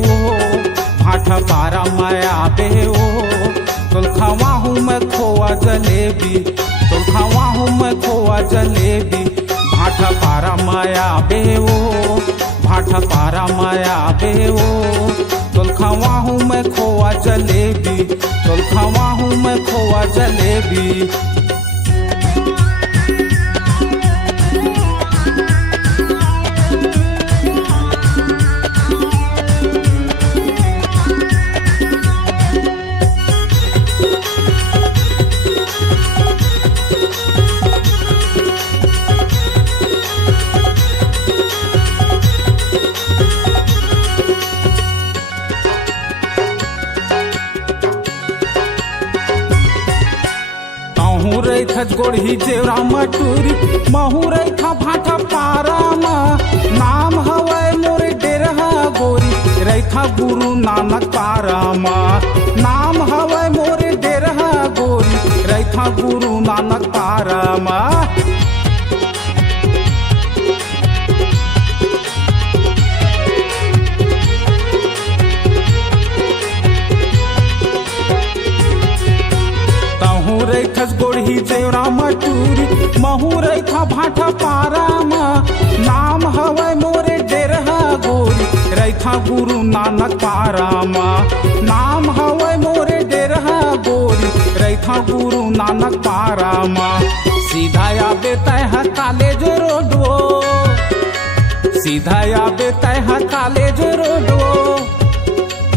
वो भाठा पारा माया बे वो तुल खावा हूँ मैं खोआ जलेबी तुल खावा हूँ मैं खोआ जलेबी भाठा पारा माया बे वो भाठा पारा माया बे वो तुल खावा हूँ मैं खोआ जलेबी तुल खावा हूँ मैं खोआ जलेबी। रैथज गोढ़ी जेवरा मटूरी महू रैथा भाठा पारामा नाम हवै मोरे डेरहा गोरी रैथा गुरु नानक पारामा नाम हवै मोरे डेरहा गोरी रैथा गुरु नानक पारामा। रैथस गोढ़ी जेवरा मटूरी महू रैथा भाठा पारामा नाम हवै मोरे डेरहा गोरी रैथा गुरु नानक पारामा नाम हवै मोरे डेरहा गोरी रैथा गुरु नानक पारामा। सीधा आबे तह कॉलेज रोडवो सीधा आबे तह कॉलेज रोडवो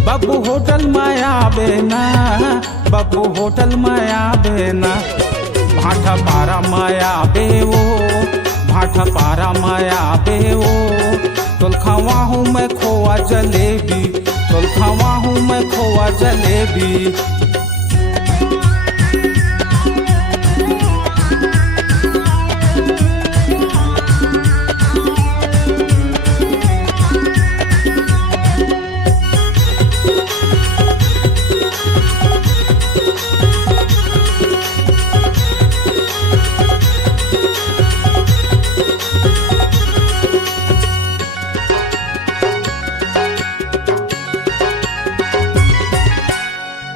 बब्बू होटल माया बेना बब्बू होटल माया बेना भाठा पारा माया बेवो भाठा पारा माया बेवो तुल खावा हूँ मैं खोआ जलेबी तुल खावा हूँ मैं खोआ जलेबी।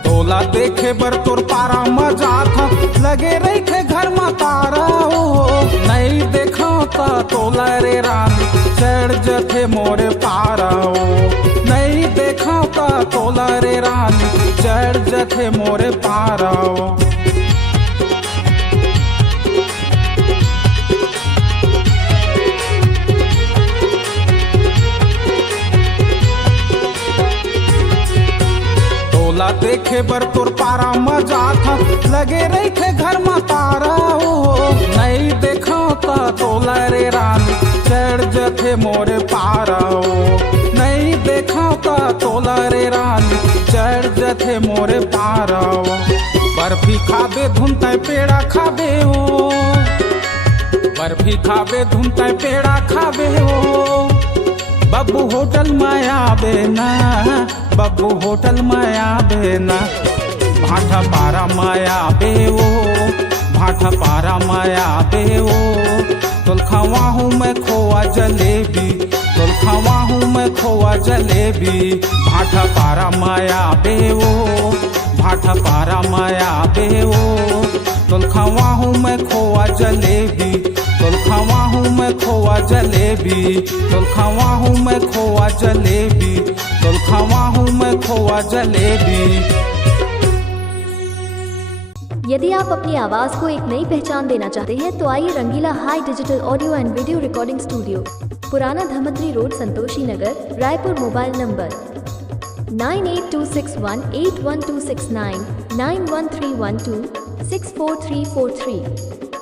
तोला देखे बर तोर पारा मजा था लगे रखे घर में तारा ओ नहीं देखा था तोला रे रानी चढ़ जथे मोरे पारा ओ नहीं देखा था तोला रे रानी चढ़ जथे मोरे पारा ओ। तोला देखे बर तोर पारा मजा था लगे रखे घर में तारा ओ नहीं देखा था तोला रे रानी चढ़ जथे मोरे पारा ओ नहीं देखा था तोला रे रानी चढ़ जथे मोरे पारा ओ। बर्फी खाबे धुनते पेड़ा खाबे ओ बर्फी खाबे धुनते पेड़ा खाबे ओ बब्बू होटल माया बेना बब्बू होटल माया बेना भाठा पारा माया बेवो भाठा पारा माया बेवो तुल खावा हूँ मैं खोआ जलेबी तुल खावा हूँ मैं खोआ जलेबी भाठा पारा माया बेवो भाठा पारा माया बेवो तुल खावा हूँ मैं खोआ जलेबी तुल खावा हूँ मैं खोआ जलेबी तुल खावा हूँ मैं खोआ जलेबी तुल खावा हूँ मैं खोआ जलेबी। यदि आप अपनी आवाज़ को एक नई पहचान देना चाहते हैं तो आइए Rangeela high digital audio and video recording studio, पुराना Dhamtari road, Santoshi Nagar, Raipur. Mobile number 9826181269 91312 64343।